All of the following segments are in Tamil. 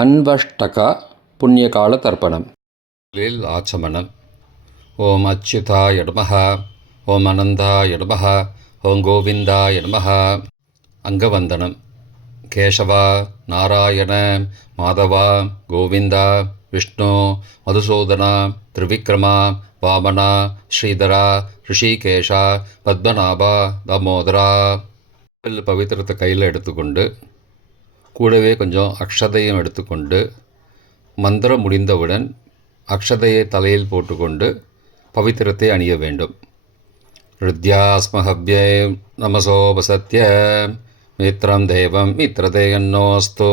अन्वष्टक पुण्यकालतर्पणम् आचमनम् ओम अच्युताय नमः ओम अनन्ताय नमः ओम गोविन्दाय नमः अंगवन्दनम् केशव नारायण माधव गोविन्द विष्णु मधुसूदन त्रिविक्रम वामन श्रीधर ऋषिकेश पद्मनाभ दामोदर பவித்திரத்தை கையில் எடுத்துக்கொண்டு கூடவே கொஞ்சம் அக்ஷதையும் எடுத்துக்கொண்டு மந்திரம் முடிந்தவுடன் அக்ஷதையை தலையில் போட்டுக்கொண்டு பவித்திரத்தை அணிய வேண்டும். ருத்யாஸ்மஹவ்யே நமசோபசத்ய மித்ரம் தேவம் மித்ரதேயன்னோஸ்தோ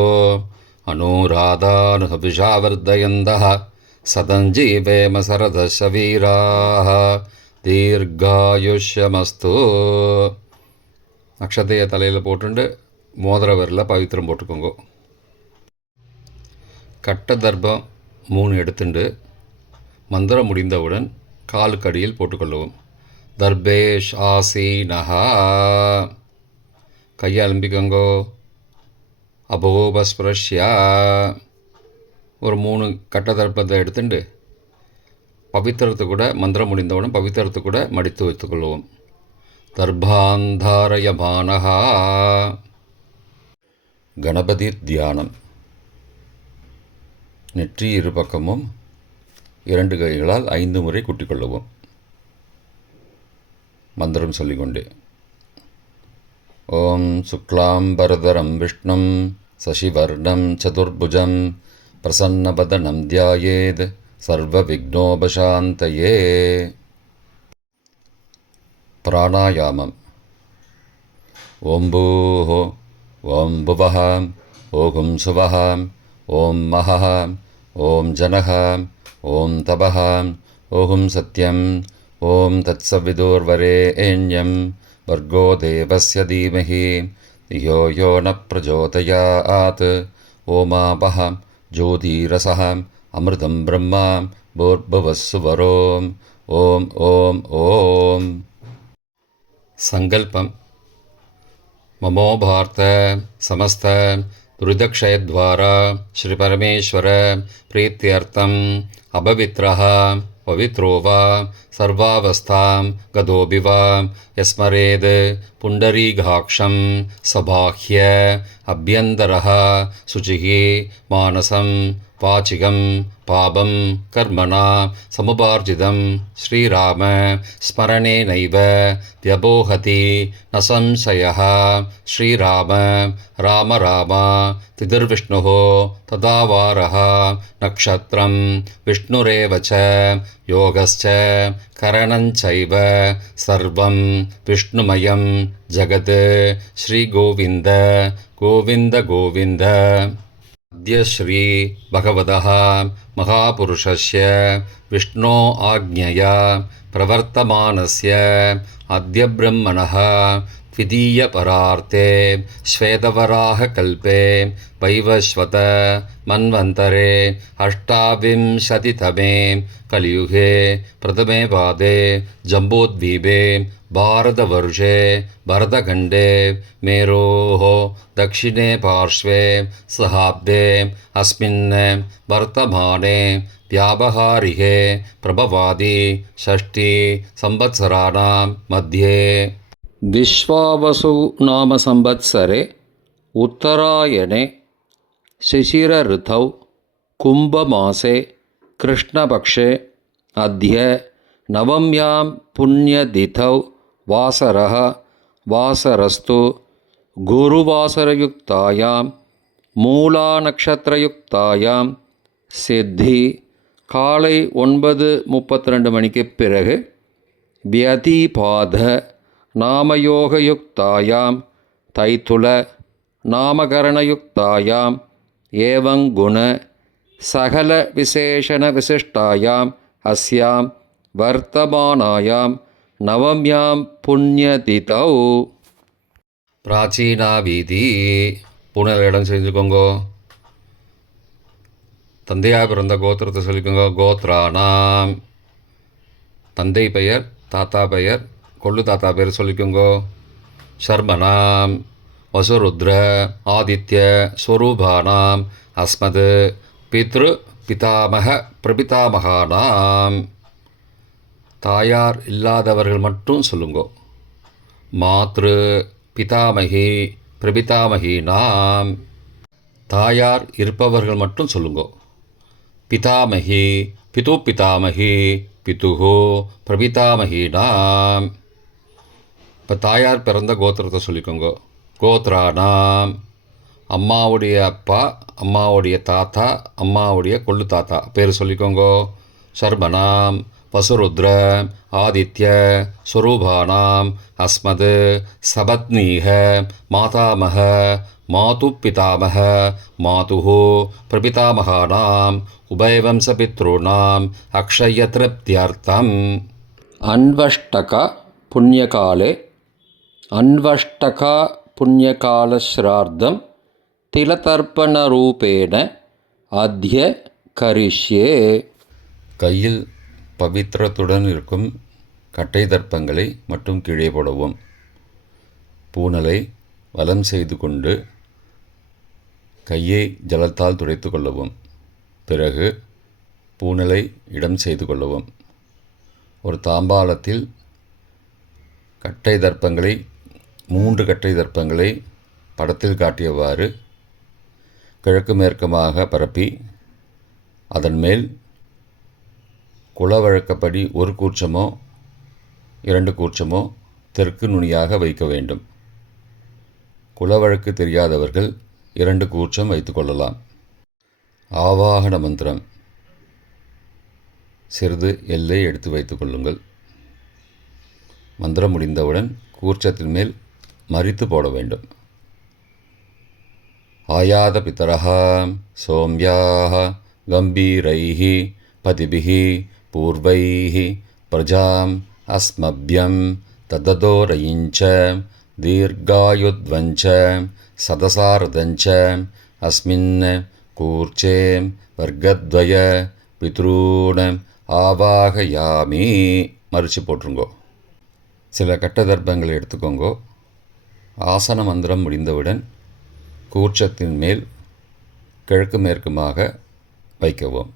அனுராதானுஹவிஷாவர்தயந்தः சதஞ்சீவேம சரதசவீராः தீர்காயுஷ்யமஸ்து. அக்ஷதையை தலையில் போட்டுண்டு மோதிர விரலில் பவித்திரம் போட்டுக்கோங்க. கட்ட தர்ப்பம் 3 எடுத்துண்டு மந்திரம் முடிந்தவுடன் காலுக்கடியில் போட்டுக்கொள்ளவும். தர்பேஷ் ஆசீனஹா கையை அலம்பிக்கோங்கோ. அபோபஸ்பிரஷ்யா ஒரு 3 கட்ட தர்ப்பத்தை எடுத்துண்டு பவித்திரத்தை கூட மந்திரம் முடிந்தவுடன் பவித்திரத்தை கூட மடித்து வைத்துக்கொள்ளவும். தர்பாந்தாரயமானஹா கணபதி தியானம். நெற்றி இரு பக்கமும் 2 கைகளால் 5 முறை குட்டிக்கொள்ளவும். மந்திரம் சொல்லிக்கொண்டே ஓம் சுக்லாம்பரதரம் விஷ்ணும் சசிவர்ணம் சதுர்புஜம் பிரசன்னபதனம் தியாயேத் சர்வ விக்னோபசாந்தயே. பிராணாயாமம். ஓம் பூஹோ ஓம் புவஹ ஓம் சுவஹ ஓம் மஹஹ ஓம் ஜனஹ ஓம் தபஹ ஓம் சத்யம் ஓம் தத்சவிதுர்வரேண்யம் வர்கோ தேவஸ்ய தீமஹி தியோ யோ ந பிரச்சோதயாத். ஓமாபஹ ஜோதிரசஹ அமிர்தம் பிரம்மா பூர்புவஸ்ஸுவரோம். ஓம் ஓம் ஓம். சங்கல்பம். மமோ பார்த்த சமஸ்த துரிதக்ஷயத்வாரா ஸ்ரீ பரமேஸ்வர பிரீத்தியர்த்தம் அபவித்ரஹ பவித்ரோ வா சர்வாவஸ்தாம் கதோபி வா யஸ்மரேத் புண்டரீகாக்ஷம் சபாஹ்ய அப்யந்தரஹ சுச்சிஹி மானசம் வாச்சிகம் பாபம் கர்மணா சமுபார்ஜிதம் ஸ்ரீராம ஸ்மரணேனைவ வியபோஹதி ந சம்சயः. ஸ்ரீராம ராம ராம திதிர்விஷ்ணுः ததாவாரः நக்ஷத்ரம் விஷ்ணுரேவ ச யோகஸ்ச கரணஞ்சைவ சர்வம் விஷ்ணுமயம் ஜகத். ஸ்ரீகோவிந்த கோவிந்த கோவிந்த. अद्य श्री भगवतः महापुरुषस्य विष्णो आज्ञया प्रवर्तमानस्य अद्य ब्रह्मणः द्वितीयपरार्थे श्वेतवराहकल्पे वैवस्वत मन्वन्तरे 28तमे कलियुगे प्रथमे पादे जम्बूद्वीपे भारतवर्षे भरतखण्डे मेरोः दक्षिणे पार्श्वे सहाब्दे अस्मिन् वर्तमाने व्यावहारिके प्रभवादि 6 संवत्सराणां मध्ये विश्वावसु नाम संवत्सरे उत्तरायणे शिशिर ऋतौ कुम्भमासे कृष्णपक्षे अद्य नवम्यां पुण्यतिथौ वासरः वासरस्तु गुरुवासरयुक्तायां மூலாநக்ஷத்திரயுக்தாயாம் சித்தி காலை 9:32 மணிக்கு பிறகு வியதிபாத நாமயோகயுக்தாயாம் தைத்துல நாமகரணயுக்தாயாம் ஏவங்குண சகல விசேஷண விசிஷ்டாயாம் அஸ்யாம் வர்த்தமானாயாம் நவம்யாம் புண்ணியதிதௌ. பிராச்சீனா வீதி. பூனல் இடம் செஞ்சுக்கோங்கோ. தந்தையாக பிறந்த கோத்திரத்தை சொல்லிக்கோங்க. கோத்ரானாம். தந்தை பெயர் தாத்தா பெயர் கொள்ளு தாத்தா பேர் சொல்லிக்கோங்கோ. சர்மனாம் வசுருத்ர ஆதித்ய ஸ்வரூபானாம் அஸ்மத் பித்ரு பிதாமக பிரபிதாமகானாம். தாயார் இல்லாதவர்கள் மட்டும் சொல்லுங்கோ. மாத்ரு பிதாமகி பிரபிதாமகீனாம். தாயார் இருப்பவர்கள் மட்டும் சொல்லுங்கோ. பிதாமகி பிது பிதாமகி பிதுஹோ பிரபிதாமகீனாம். இப்போ தாயார் பிறந்த கோத்திரத்தை சொல்லிக்கோங்க. கோத்ரானாம், அம்மாவுடைய அப்பா, அம்மாவுடைய தாத்தா, அம்மாவுடைய கொள்ளு தாத்தா பேர் சொல்லிக்கோங்க. சர்மனாம் வசுருத்ர ஆதித்ய ஸ்வரூபானாம் அஸ்மத் சபத்னீக மாதாமக மாது பிதாமக மாதுஹோ பிரபிதாமகானாம் உபயவம்சபித்ருணாம் அக்ஷய திருப்தியர்த்தம். அன்வஷ்டக புண்ணியகாலே அன்வஷ்டகா புண்ணியகாலஸ்ரார்த்தம் திலதர்ப்பணரூபேண அத்ய கரிஷ்யே. கையில் பவித்திரத்துடன் இருக்கும் கட்டை தர்ப்பங்களை மட்டும் கீழே போடவும். பூனலை வலம் செய்து கொண்டு கையை ஜலத்தால் துடைத்து கொள்ளவும். பிறகு பூனலை இடம் செய்து கொள்ளவும். ஒரு தாம்பாளத்தில் கட்டை தர்ப்பங்களை 3 கட்டை தர்ப்பங்களை படத்தில் காட்டியவாறு கிழக்கு மேற்குமாக பரப்பி அதன் மேல் குலவழக்கப்படி 1 கூர்ச்சமோ 2 கூர்ச்சமோ தெற்கு நுனியாக வைக்க வேண்டும். குலவழக்கு தெரியாதவர்கள் 2 கூர்ச்சம் வைத்து கொள்ளலாம். ஆவாகன மந்திரம் சிறிது எல்லை எடுத்து வைத்து கொள்ளுங்கள். மந்திரம் முடிந்தவுடன் கூர்ச்சத்தின் மேல் மறித்து போட வேண்டும். ஆயாத பிதரஹ சோம்யாக கம்பீரைஹி பதிபிஹி பூர்வைஹி பிரஜாம் அஸ்மப்யம் தததோரயிஞ்ச தீர்காயுத்வஞ்ச சதசாரதஞ்ச அஸ்மின் கூர்ச்சே வர்க்கத்வய பித்ரூண ஆவாகயாமி. மறித்து போட்டுருங்கோ. சில கட்ட தர்ப்பங்களை எடுத்துக்கோங்கோ. ஆசன மந்திரம் முடிந்தவுடன் கூர்ச்சத்தின் மேல் கிழக்கு மேற்குமாக வைக்கவும்.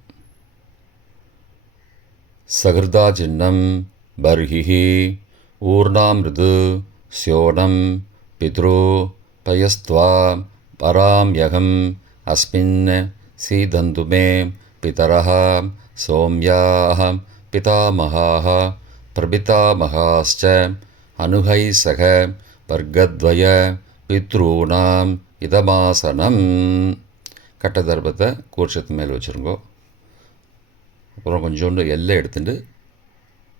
சகிருதா சின்னம் பர்ஹிஹி ஊர்ணாமிருது ஸ்யோனம் பித்ரு பயஸ்த்வா பராம்யகம் அஸ்மின் சீதந்துமே பிதரஹ சோம்யாஹ பிதாமகாஹ பிரபிதாமகாஸ்ச அனுகைசக வர்க்கத்வய பித்ரூணாம் இதமாசனம். கட்ட தர்ப்பத்தை கூர்ச்சத்து மேல் வச்சுருங்கோ. அப்புறம் கொஞ்சோண்டு எல்லை எடுத்துட்டு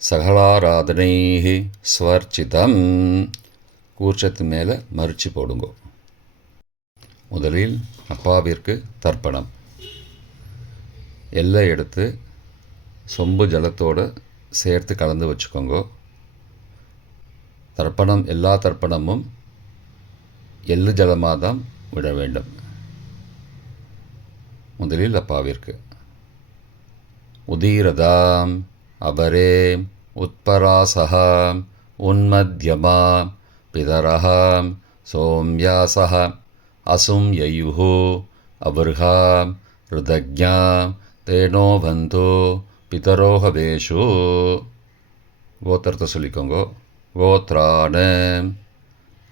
சகலாராதனை ஸ்வர்ச்சிதம் கூர்ச்சத்து மேலே மறித்து போடுங்கோ. முதலில் அப்பாவிற்கு தர்ப்பணம். எல்லை எடுத்து சொம்பு ஜலத்தோடு சேர்த்து கலந்து வச்சுக்கோங்க. தர்ப்பணம் எல்லா தர்ப்பணமும் எள்ளு ஜலமாக தான் விட வேண்டும். முதலில் அப்பாவிற்கு உதீரதாம் அபரே உத்பராசகாம் உன்மத்யமா பிதரஹாம் சோம்யாசஹ அசும் யயுஹோ அபர்ஹாம் ருதக்ஞாம் தேனோ பந்தோ பிதரோஹவேஷு. கோத்திரத்தை சொல்லிக்கோங்கோ. கோத்ரான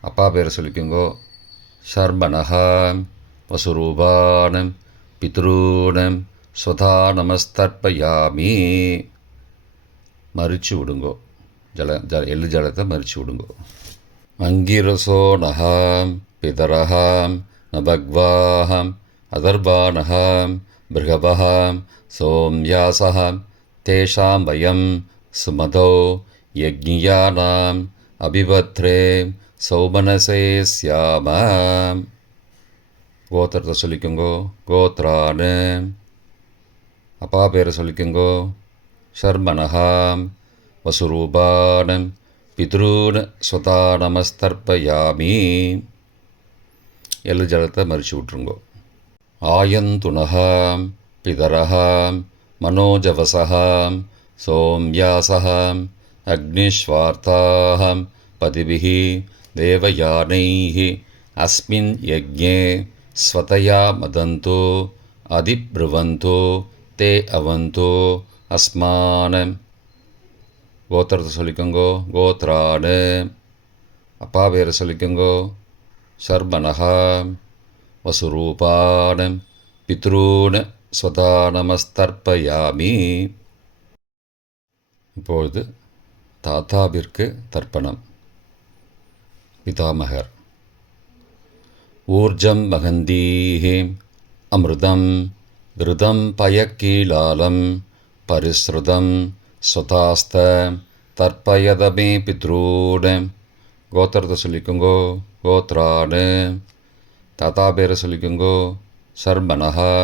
அப்பா பேரை சொல்லிக்கோங்கோ. ஷர்மணஹாம் வசுரூபானம் பித்ரூனம் ஸ்வதா நமஸ்தர்ப்பயாமி. மறித்து விடுங்கோ. எள்ளு ஜலத்தை மறித்து விடுங்கோ. அங்கிரசோ நகாம் பிதரஹாம் நபக்வாஹாம் அதர்பானஹாம் பிருகபஹாம் சோம்யாசஹாம் தேஷாம் வயம் சுமதோ யக்ஞியானாம் அபிபத்ரே சௌமனசே ஸ்யாமாம். கோத்திரத்தை சொல்லிக்கோங்கோ. கோத்ரான அப்பா பேரை சொல்லிக்கோங்கோ. ஷர்மணஹாம் வசுரூபானம் பித்ரூன் ஸ்வதா நமஸ்தர்ப்பயாமி. எள்ளு ஜலத்தை மறித்து விட்ருங்கோ. ஆயந்துணஹாம் பிதரஹாம் மனோஜவசஹாம் சோம்யாசஹாம் அக்னிஸ்வார்த்தாஹாம் பதிபிஹி தேவயானைஹி अस्मिन् यज्ञे स्वतया मदन्तो अधिब्रुवन्तो ते अवन्तो अस्मान्. கோத்திரத்தை சொல்லிக்கோங்கோ. கோத்ராடு. அப்பா பேரை சொல்லிக்கோங்கோ. சர்பனஹா. வசுரூபான் பித்ரூன் ஸ்வதா நமஸ்தர்ப்பயாமி. இப்பொழுது தாத்தாவிற்கு தர்ப்பணம். பிதாமகர். ஊர்ஜம் வகந்தீஹி அமிர்தம் விருதம் பயக்கீலாலம் பரிஸ்ருதம் ஸ்வதாஸ்த தர்ப்பயதமே பித்ரூன். கோத்திரத்தை சொல்லிக்கோங்கோ. கோத்ராடு. தாத்தா பேரை சொல்லிக்கோங்கோ. சர்மனஹா.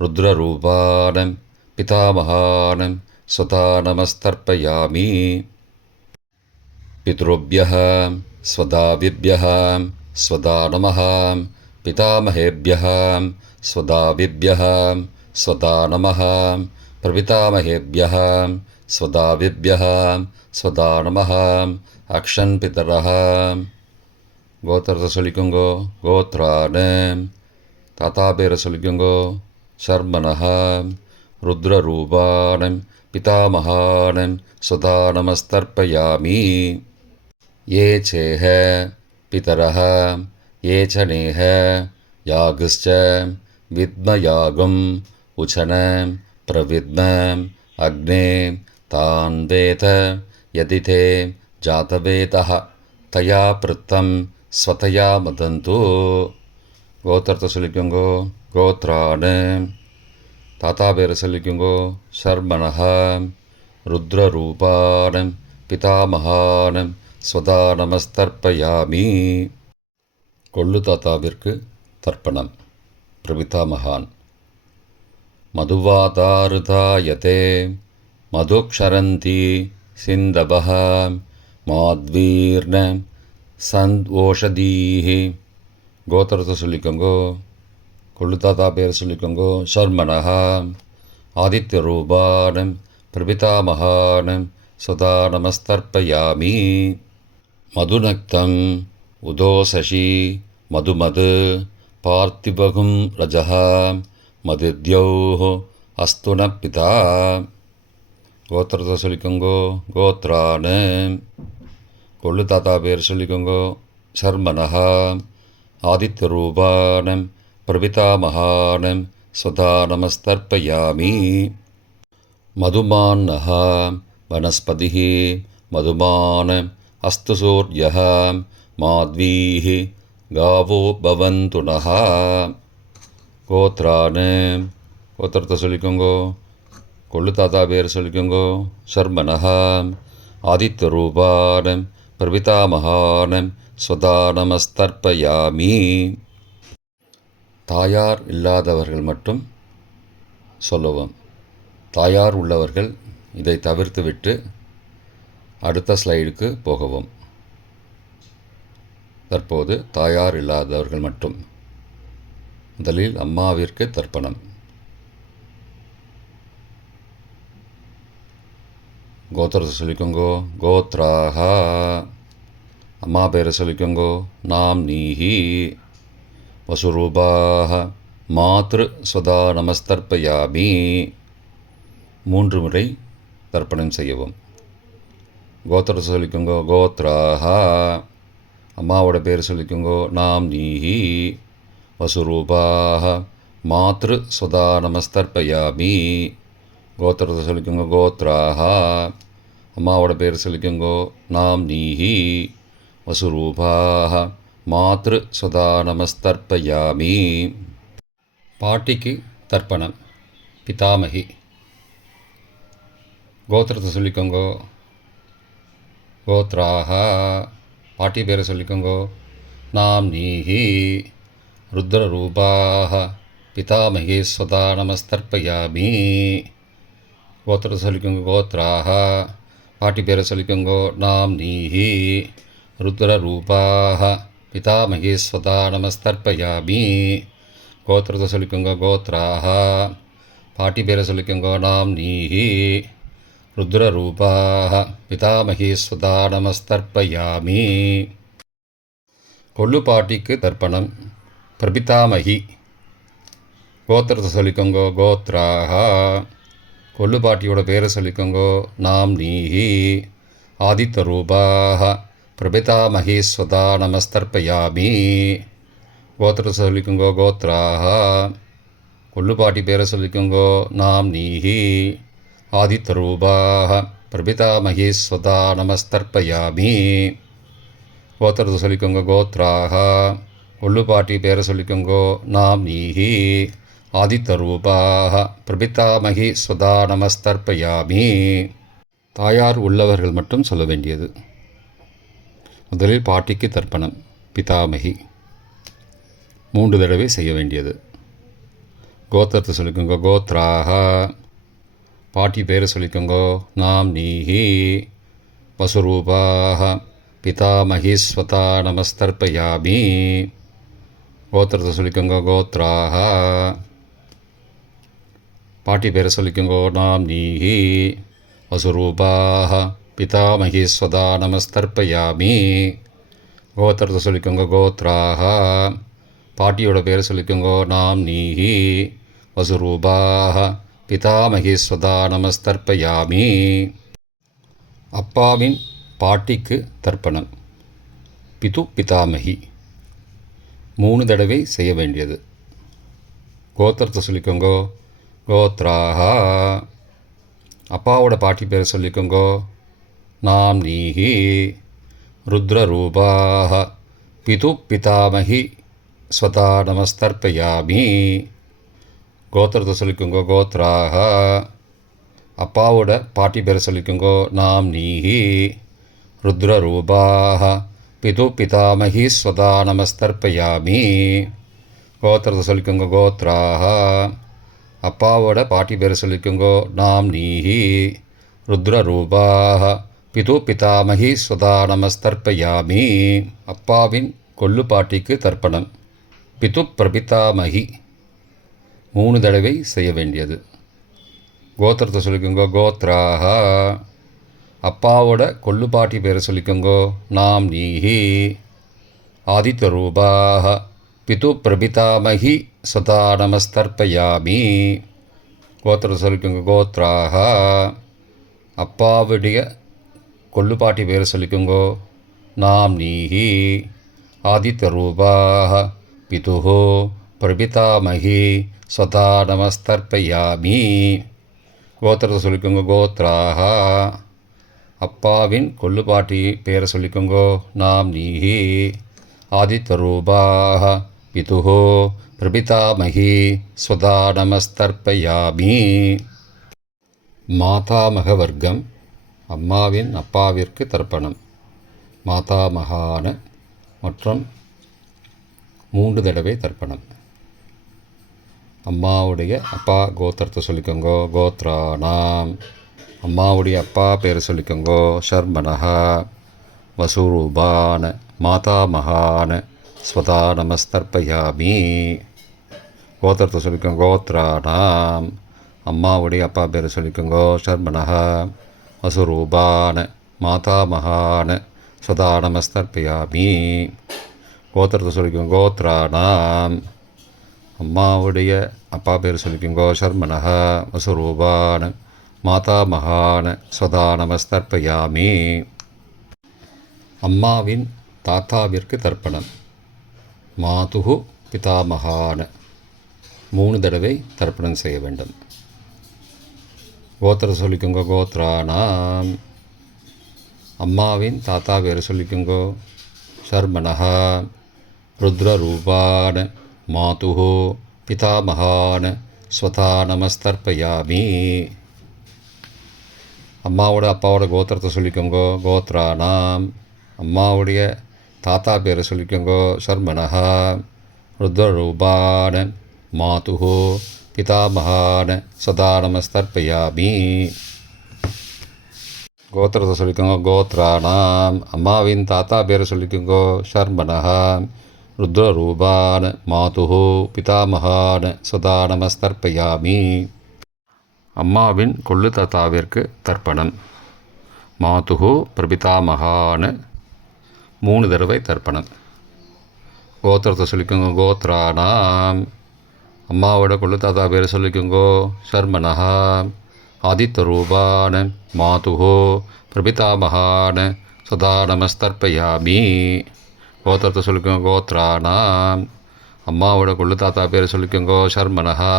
ருத்ரரூபான் பிதாமகான் ஸ்வதா நமஸ்தர்ப்பயாமி. பித்ருभ्यः स्वदाविभ्यः स्वदा नमः. पितामहेभ्यः स्वदाविभ्यः स्वदा नमः. प्रपितामहेभ्यः स्वदाविभ्यः स्वदा नमः. अक्षन् पितरः. கோத்திரத்தை சொல்லிக்கோங்கோ. கோத்ராடு. தாத்தா பேரை சொல்லிக்கோங்கோ. சர்மனஹா. ருத்ரரூபான் பிதாமகான் ஸ்வதா நமஸ்தர்ப்பயாமி. ये चेह पितरः ये च नेह यागश्च विद्मयागम् उचन प्रविद्म अग्ने तान् वेद यदि ते जातवेदः तया पृत्तं स्वतया मदन्तु. கோத்திரத்தை சொல்லிக்கோங்கோ. கோத்ராடு. தாத்தா பேரை சொல்லிக்கோங்கோ. சர்மனஹா. ருத்ரரூபான் பிதாமகான் ஸ்வதா நமஸ்தர்ப்பயாமி. கொள்ளு தாத்தாவிற்கு தர்ப்பணம். பிரபிதாமகான். மதுவாதாருதாயதே மதுக்ஷரந்தி சிந்தபஹ மாத்வீர்ண சந்த்வோஷதீஹி. கோத்திரத்தை சொல்லிக்கோங்கோ. கொள்ளு தாத்தா பேரை சொல்லிக்கோங்கோ. சர்மனஹா. ஆதித்யரூபான் பிரபிதாமகான் ஸ்வதா நமஸ்தர்ப்பயாமி. மதுநக்தம் உதோசசி மதுமது பார்த்திபகும் ரஜः மதித்யௌः அஸ்துன பிதா. கோத்திரத்தை சொல்லிக்கோங்கோ. கோத்ரானு. கொள்ளு தாத்தா பேர் சொல்லிக்கோங்கோ. சர்மனஹா. ஆதித்யரூபான் பிரபிதாமகான் ஸ்வதா நமஸ்தர்ப்பயாமி. மதுமான்னः वनस्पतिः मधुमान् अस्तु सूर्यः माध्वीः गावो भवन्तु नः. கோத்ரானு. கோத்திரத்தை சொல்லிக்கோங்கோ. கொள்ளு தாத்தா பேர் சொல்லிக்கோங்கோ. சர்மனஹா. ஆதித்யரூபான் பிரபிதாமகான் ஸ்வதா நமஸ்தர்ப்பயாமி. தாயார் இல்லாதவர்கள் மட்டும் சொல்லவும். தாயார் உள்ளவர்கள் இதை தவிர்த்துவிட்டு அடுத்த ஸ்லைடுக்கு போகவும். தற்போது தாயார் இல்லாதவர்கள் மட்டும். முதலில் அம்மாவிற்கு தர்ப்பணம். கோத்திரத்தை சொல்லிக்கோங்கோ. கோத்ராஹா. அம்மா பேரை சொல்லிக்கோங்கோ. நாம் நீஹி. வசுரூபாஹ மாத்ரு ஸ்வதா நமஸ்தர்ப்பயாமி. 3 முறை தர்ப்பணம் செய்யவும். கோத்திரத்தை சொல்லிக்கோங்கோ. கோத்ராஹா. அம்மாவோட பேர் சொல்லிக்கோங்கோ. நாம் நீஹி. வசுரூபாஹ மாத்ரு ஸ்வதா நமஸ்தர்ப்பயாமி. கோத்திரத்தை சொல்லிக்கோங்கோ. கோத்ராஹா. அம்மாவோட பேர் சொல்லிக்கோங்கோ. நாம் நீஹி. வசுரூபாஹ மாத்ரு ஸ்வதா நமஸ்தர்ப்பயாமி. பாட்டிக்கு தர்ப்பணம். பிதாமகி. கோத்திரத்தை சொல்லிக்கோங்கோ. கோத்ராஹா. பாட்டி பேரை சொல்லிக்கோங்கோ. நாம் நீஹி. ருத்ரரூபாஹ பிதாமகி ஸ்வதா நமஸ்தர்ப்பயாமி. கோத்திரத்தை சொல்லிக்கோங்கோ. கோத்ராஹா. பாட்டி பேரை சொல்லிக்கோங்கோ. நாம் நீஹி. ருத்ரரூபாஹ பிதாமகி ஸ்வதா நமஸ்தர்ப்பயாமி. கோத்திரத்தை சொல்லிக்கோங்கோ. கோத்ராஹா. பாட்டி பேரை சொல்லிக்கோங்கோ. நாம் நீஹி. ருத்ரரூபாஹ பிதாமகி ஸ்வதா நமஸ்தர்ப்பயாமி. கொள்ளுப்பாட்டிக்கு தர்ப்பணம். பிரபிதாமகி. கோத்திரத்தை சொல்லிக்கோங்கோ. கோத்ராஹா. கொள்ளுப்பாட்டியோட பேரை சொல்லிக்கோங்கோ. நாம் நீஹி. ஆதித்தரூபாக. பிரபிதாமகி ஸ்வதா நமஸ்தர்ப்பயாமி. கோத்திரத்தை சொல்லிக்கோங்கோ. கோத்ராஹா. கொள்ளுப்பாட்டி பேரை சொல்லிக்கோங்கோ. நாம் நீஹி. ஆதித்தரூபாக. பிரபிதாமகி ஸ்வதா நமஸ்தர்ப்பயாமி. கோத்திரத்தை சொல்லிக்கோங்க. கோத்ராஹா. கொள்ளுப்பாட்டி பேரை சொல்லிக்கோங்கோ. நாம் நீஹி. ஆதித்தரூபாக. பிரபிதாமகி ஸ்வதா நமஸ்தர்ப்பயாமி. தாயார் உள்ளவர்கள் மட்டும் சொல்ல வேண்டியது. முதலில் பாட்டிக்கு தர்ப்பணம். பிதாமகி 3 தடவை செய்ய வேண்டியது. கோத்திரத்தை சொல்லிக்கோங்க. கோத்ராஹா. பாட்டி பேரை சொல்லிக்கோங்கோ. நாம் நீஹி. வசுரூபாக. பிதாமகி ஸ்வதா நமஸ்தர்ப்பயாமி. கோத்திரத்தை சொல்லிக்கோங்க. கோத்ராஹா. பாட்டி பேரை சொல்லிக்கோங்கோ. நாம் நீஹி. வசுரூபாக. பிதாமகி ஸ்வதா நமஸ்தர்ப்பயாமி. கோத்திரத்தை சொல்லிக்கோங்க. கோத்ராஹா. பாட்டியோட பேரை சொல்லிக்கோங்கோ. நாம் நீஹி. வசுரூபாக. பிதாமகி ஸ்வதா நமஸ்தர்ப்பயாமி. அப்பாவின் பாட்டிக்கு தர்ப்பணம். பிது பிதாமகி 3 தடவை செய்ய வேண்டியது. கோத்திரத்தை சொல்லிக்கோங்கோ. கோத்ராஹா. அப்பாவோட பாட்டி பேரை சொல்லிக்கோங்கோ. நாம் நீஹி. ருத்ரரூபாக. பிது பிதாமகி ஸ்வதா நமஸ்தர்ப்பயாமி. கோத்திரத்தை சொல்லிக்கோங்கோ. கோத்ராஹா. அப்பாவோட பாட்டி பேரை சொல்லிக்கோங்கோ. நாம் நீஹி. ருத்ரரூபாக. பிது பிதாமகி ஸ்வதா நமஸ்தர்ப்பயாமி. கோத்திரத்தை சொல்லிக்கோங்க. கோத்ராஹா. அப்பாவோட பாட்டி பேரை சொல்லிக்கோங்கோ. நாம் நீஹி. ருத்ரரூபாக. பிது பிதாமகி ஸ்வதா நமஸ்தர்ப்பயாமி. அப்பாவின் கொள்ளுப்பாட்டிக்கு தர்ப்பணம். பிது பிரபிதாமகி 3 தடவை செய்ய வேண்டியது. கோத்திரத்தை சொல்லிக்கோங்கோ. கோத்ராஹா. அப்பாவோட கொள்ளுப்பாட்டி பேரை சொல்லிக்கோங்கோ. நாம் நீஹி. ஆதித்தரூபாக. பிது பிரபிதாமகி ஸ்வதா நமஸ்தர்ப்பயாமி. கோத்திரத்தை சொல்லிக்கோங்க. கோத்ராஹா. அப்பாவுடைய கொள்ளுப்பாட்டி பேரை சொல்லிக்கோங்கோ. நாம் நீஹி. ஆதித்தரூபாக. பிதுஹோ பிரபிதாமகி ஸ்வதா நமஸ்தர்ப்பயாமி. கோத்திரத்தை சொல்லிக்கோங்க. கோத்ராஹா. அப்பாவின் கொள்ளுப்பாட்டி பேரை சொல்லிக்கோங்கோ. நாம் நீஹி. ஆதித்தரூபாக. பிதுஹோ பிரபிதாமகி ஸ்வதா நமஸ்தர்ப்பயாமி. மாதாமக வர்க்கம். அம்மாவின் அப்பாவிற்கு தர்ப்பணம். மாதாமகான மற்றும் 3 தடவை தர்ப்பணம். அம்மாவுடைய அப்பா கோத்திரத்தை சொல்லிக்கோங்கோ. கோத்ராணாம். அம்மாவுடைய அப்பா பேரை சொல்லிக்கோங்கோ. ஷர்மனஹா. வசுரூபான. மாதாமகான ஸ்வதா நமஸ்தர்ப்பயாமி. கோத்திரத்தை சொல்லிக்கோங்க. கோத்ராணாம். அம்மாவுடைய அப்பா பேரை சொல்லிக்கோங்கோ. ஷர்மனஹா. வசுரூபான. மாதாமகான ஸ்வதா நமஸ்தர்ப்பயாமி. கோத்திரத்தை சொல்லிக்கோங்க. கோத்ராணாம். அம்மாவுடைய அப்பா பேர் சொல்லிக்கோங்கோ. ஷர்மனஹா. வசுரூபான. மாதாமகான ஸ்வதா நமஸ்தர்ப்பயாமி. அம்மாவின் தாத்தாவிற்கு தர்ப்பணம். மாதுகு பிதாமகான 3 தடவை தர்ப்பணம் செய்ய வேண்டும். கோத்திர சொல்லிக்கோங்க. கோத்ராணாம். அம்மாவின் தாத்தா பேர் சொல்லிக்கோங்கோ. ஷர்மனஹா. ருத்ரரூபான. மாதுஹோ பிதாமகான ஸ்வதா நமஸ்தர்ப்பயாமி. அம்மாவோட அப்பாவோட கோத்திரத்தை சொல்லிக்கோங்கோ. கோத்ராணாம். அம்மாவுடைய தாத்தா பேரை சொல்லிக்கோங்கோ. ஷர்மனஹா. ருத்ரரூபான. மாதுஹோ பிதாமகான ஸ்வதா நமஸ்தர்ப்பயாமி. கோத்திரத்தை சொல்லிக்கோங்க. கோத்ராணாம். அம்மாவின் தாத்தா பேரை சொல்லிக்கோங்கோ. ஷர்மனஹா. ருத்ரரூபான. மாதுஹோ பிதாமகான ஸ்வதா நமஸ்தர்ப்பயாமி. அம்மாவின் கொள்ளு தாத்தாவிற்கு தர்ப்பணம். மாதுஹோ பிரபிதாமகான 3 தடவை தர்ப்பணம். கோத்திரத்தை சொல்லிக்கோங்க. கோத்ரானாம். அம்மாவோட கொள்ளு தாத்தா பேர் சொல்லிக்கோங்கோ. சர்மனஹா. ஆதித்தரூபான மாதுஹோ பிரபிதாமகான சதா நமஸ்தர்ப்பயாமி. கோத்திரத்தை சொல்லிக்கோங்க. கோத்ரானாம். அம்மாவோட கொள்ளு தாத்தா பேர் சொல்லிக்கோங்கோ. சர்மனஹா.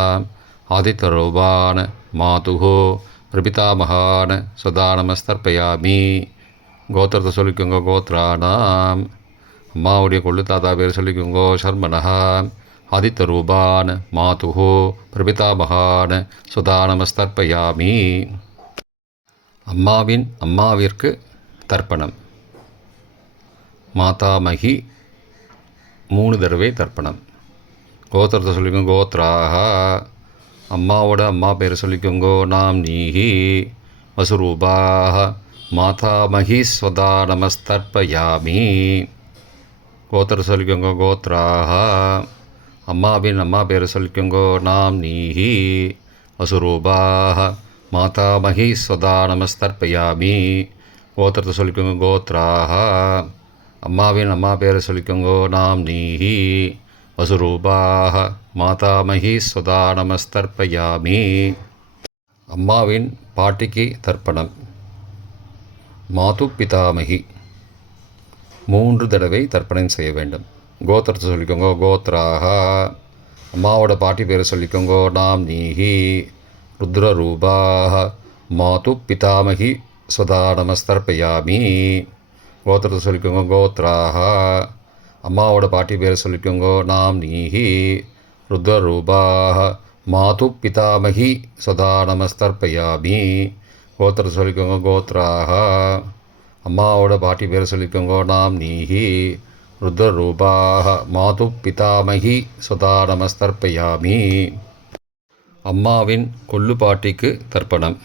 ஆதித்தரூபான மாதுஹோ பிரபிதாமகான சதா நமஸ்தர்ப்பயாமி. கோத்திரத்தை சொல்லிக்கோங்க. கோத்ரானாம். அம்மாவுடைய கொள்ளு தாத்தா பேர் சொல்லிக்கோங்கோ. சர்மனஹா. ஆதித்தரூபான் மாதுஹோ பிரபிதாமகான் சுதா நமஸ்தர்ப்பயாமி. அம்மாவின் அம்மாவிற்கு தர்ப்பணம். மாதாமகி 3 தடவை தர்ப்பணம். கோத்திரத்தை சொல்லிக்கோங்க. கோத்ராக. அம்மாவோட அம்மா பேரை சொல்லிக்கோங்கோ. நாம் நீஹி வசுரூபாக மாதாமகி ஸ்வதா நமஸ்தர்ப்பயாமி. கோத்திரத்தை சொல்லிக்கோங்க. கோத்ராக. அம்மாவின் அம்மா பேரை சொல்லிக்கோங்கோ. நாம் நீஹி வசுரூபாக மாதாமகி ஸ்வதா நமஸ்தர்ப்பயாமி. கோத்திரத்தை சொல்லிக்கோங்க. கோத்ராக. அம்மாவின் அம்மா பேரை சொல்லிக்கோங்கோ. நாம் நீஹி வசுரூபாக மாதாமகி ஸ்வதா நமஸ்தர்ப்பயாமி. அம்மாவின் பாட்டிக்கு தர்ப்பணம். மாது பிதாமகி 3 தடவை தர்ப்பணம் செய்ய வேண்டும். கோத்திரத்தை சொல்லிக்கோங்க. கோத்ராக. அம்மாவோட பாட்டி பேரை சொல்லிக்கோங்கோ. நாம் நீஹி ருத்ரரூபாக மாது பிதாமகி ஸ்வதா நமஸ்தர்ப்பயாமி. கோத்திரத்தை சொல்லிக்கோங்க. கோத்ராக. அம்மாவோட பாட்டி பேரை சொல்லிக்கோங்கோ. நாம் நீஹி ருத்ரரூபாக மாது பிதாமகி ஸ்வதா நமஸ்தர்ப்பயாமி. கோத்திரத்தை சொல்லிக்கோங்க. கோத்ராக. அம்மாவோட பாட்டி பேரை சொல்லிக்கோங்கோ. நாம் நீஹி ருத்ரரூபாக மாது பிதாமகி ஸ்வதா நமஸ்தர்ப்பயாமி. அம்மாவின் கொள்ளு பாட்டிக்கு தர்ப்பணம்.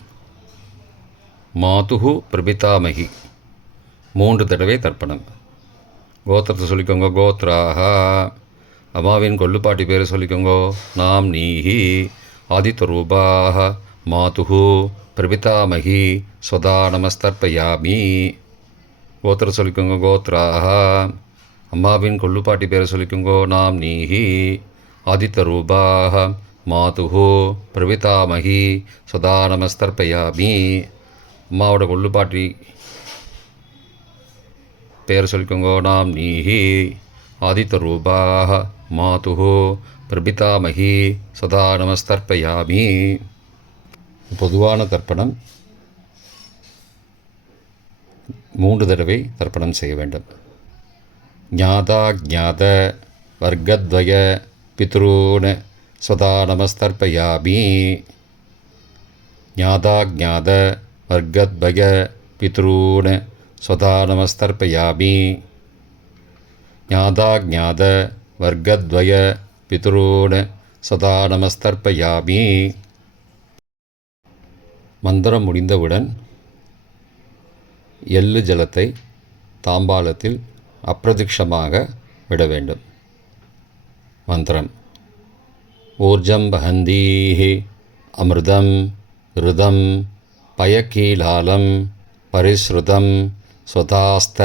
மாதுஹு பிரபிதாமகி 3 தடவை தர்ப்பணம். கோத்திரத்தை சொல்லிக்கோங்க. கோத்ராக. அம்மாவின் கொள்ளு பாட்டி பேரை சொல்லிக்கோங்கோ. நாம் நீஹி ஆதித்தரூபாக மாதுஹு பிரபிதாமகி ஸ்வதா நமஸ்தர்ப்பயாமி. கோத்திரத்தை சொல்லிக்கோங்க. கோத்ராக. அம்மாவின் கொள்ளு பாட்டி பேரை சொல்லிக்கோங்கோ. நாம் நீஹி ஆதித்தரூபாக மாதுஹு பிரபிதாமகி ஸ்வதா நமஸ்தர்ப்பயாமி. அம்மாவோட கொள்ளு பாட்டி பேரை சொல்லிக்கோங்கோ. நாம் நீஹி ஆதித்தரூபாக மாதுஹு பிரபிதாமகி சதா நமஸ்தர்ப்பயாமி. பொதுவான தர்ப்பணம் 3 தடவை தர்ப்பணம் செய்ய வேண்டும். ஞாதா ஞாத வர்க்கத்வய பித்ரூன் ஸ்வதா நமஸ்தர்ப்பயாமி. ஞாதா ஞாத வர்க்கத்வய பித்ரூன் ஸ்வதா நமஸ்தர்ப்பயாமி. ஞாதா ஞாத வர்க்கத்வய பித்ரூன் சதா நமஸ்தர்ப்பயாமி. மந்திரம் முடிந்தவுடன் எள்ளு ஜலத்தை தாம்பாளத்தில் அப்பிரதிக்ஷமாக விட வேண்டும். மந்திரம். ஊர்ஜம் வஹந்தீஹி அமிர்தம் ருதம் பயக்கீலாலம் பரிஸ்ருதம் ஸ்வதாஸ்த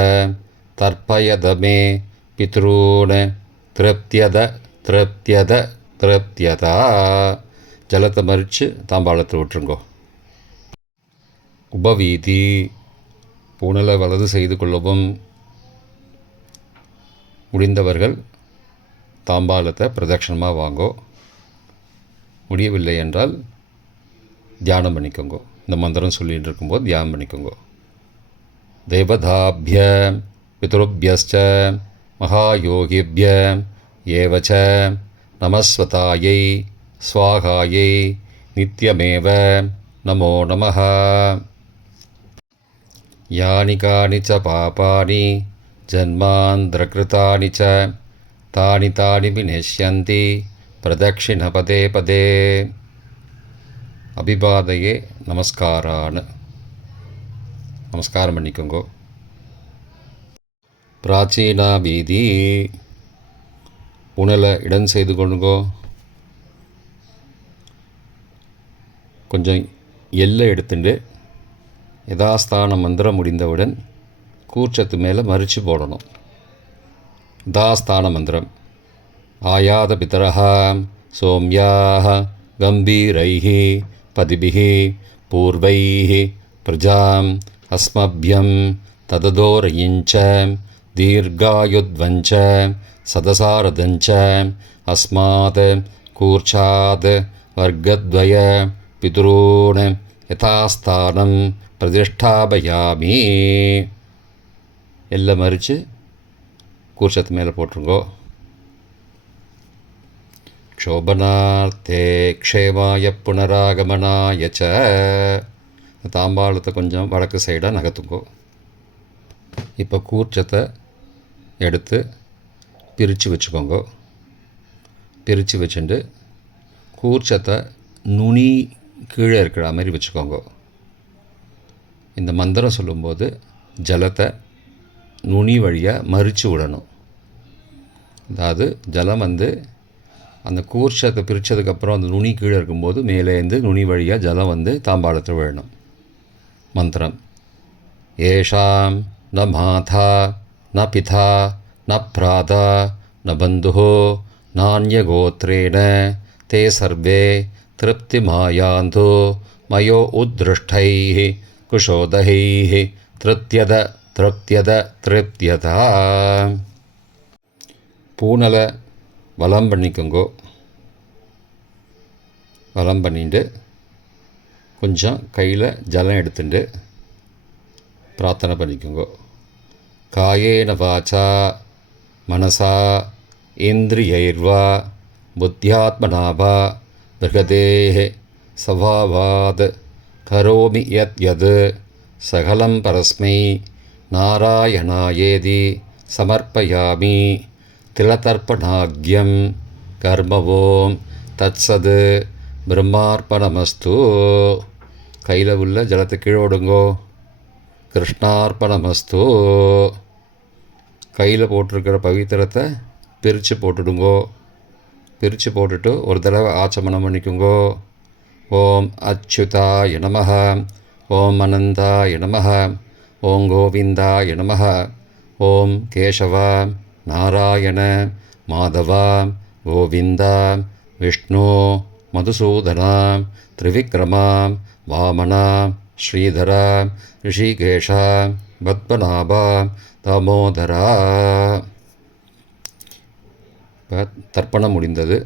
தர்ப்பயதமே பித்ரூன் திருப்தியத திருப்தியத திருப்தியதா. ஜலத்தை மறித்து தாம்பாளத்தில் விட்டுருங்கோ. உபவீதி. புனலை வலது செய்து கொள்ளவும். முடிந்தவர்கள் தாம்பாளத்தை பிரதட்சணமாக வாங்கோ. முடியவில்லை என்றால் தியானம் பண்ணிக்கோங்க. இந்த மந்திரம் சொல்லிகிட்டு இருக்கும்போது தியானம் பண்ணிக்கோங்க. தேவதாபிய பித்ருபியஸ்ச மகாயோகிபிய ஏவச்ச நமஸ்வதாயை ஸ்வாகாயை நித்யமேவ நமோ நமः. யானி கானி ச பாபானி ஜன்மாந்திரகிருதானி ச தானி தானி விநஷ்யந்தி பிரதட்சிண பதே பதே. அபிபாதையே நமஸ்காரான்னு நமஸ்காரம் பண்ணிக்கோங்கோ. பிராச்சீனா வீதி. புனலை இடம் செய்து கொள்ளுங்கோ. கொஞ்சம் எல்லை எடுத்துட்டு யதாஸ்தான மந்திரம் முடிந்தவுடன் கூர்ச்சத்து மேலே மறித்து போடணும். யதாஸ்தான மந்திரம் आयातपितरः सौम्याः गम्भीरैः पदिभिः पूर्वैः प्रजाम् अस्मभ्यं तददोरयिञ्च दीर्घायुध्वञ्च सदसारदञ्च अस्मात् कूर्चात् वर्गद्वय पितॄन् यथास्थानं प्रतिष्ठापयामि. எல்லாம் மறித்து கூர்ச்சத்து மேலே போட்டுருங்கோ. க்ஷோபனார்த்தே க்ஷேமாய புனராகமனாய ச. தாம்பாளத்தை கொஞ்சம் வடக்கு சைடாக நகர்த்துங்கோ. இப்போ கூர்ச்சத்தை எடுத்து பிரித்து வச்சுக்கோங்க. பிரித்து வச்சுட்டு கூர்ச்சத்தை நுனி கீழே இருக்கிற மாதிரி வச்சுக்கோங்க. இந்த மந்திரம் சொல்லும்போது ஜலத்தை நுனி வழியாக மறித்து விடணும். அதாவது ஜலம் அந்த கூர்ச்சத்தை பிரித்ததுக்கப்புறம் அந்த நுனி கீழே இருக்கும்போது மேலேருந்து நுனி வழியாக ஜலம் தாம்பாளத்தில் விழணும். மந்திரம் ஏஷாம் ந மாதா ந பிதா ந பிராதா ந பந்துஹோ நான்யகோத்ரேண தே சர்வே திருப்திமாயாந்தோ மயோ உத்ருஷ்டைः குஷோதகைः திருப்தியத திருப்தியத திருப்தியதா. பூனலை வலம் பண்ணிக்கோங்கோ. வலம் பண்ணிட்டு கொஞ்சம் கையில் ஜலம் எடுத்துட்டு பிரார்த்தனை பண்ணிக்கோங்கோ. காயேன வாச்சா மனசா இந்திரியைர்வா புத்தியாத்மனாவா பிரகதேஹ சவாவாத் கரோமி யத் யத் சகலம் பரஸ்மை நாராயணாயேதி சமர்ப்பயாமி திலதர்ப்பணாக்யம் கர்மவோம் தத்சது பிரம்மார்ப்பணமஸ்து. கையில் உள்ள ஜலத்தை கீழோடுங்கோ. கிருஷ்ணார்ப்பணமஸ்து. கையில் போட்டிருக்கிற பவித்திரத்தை பிரித்து போட்டுடுங்கோ. பிரித்து போட்டுட்டு ஒரு தடவை ஆச்சமனம் பண்ணிக்குங்கோ. ஓம் அச்சுதாய நமஹ, ஓம் அனந்தாய நமஹ, ஓம் கோவிந்தாய நமஹ, ஓம் கேசவ நாராயண மாதவ கோவிந்த விஷ்ணு மதுசூதன திரிவிக்ரம வாமன ஸ்ரீதர ரிஷிகேஷ பத்மநாப தாமோதரா. இப்போ தர்ப்பணம் முடிந்தது.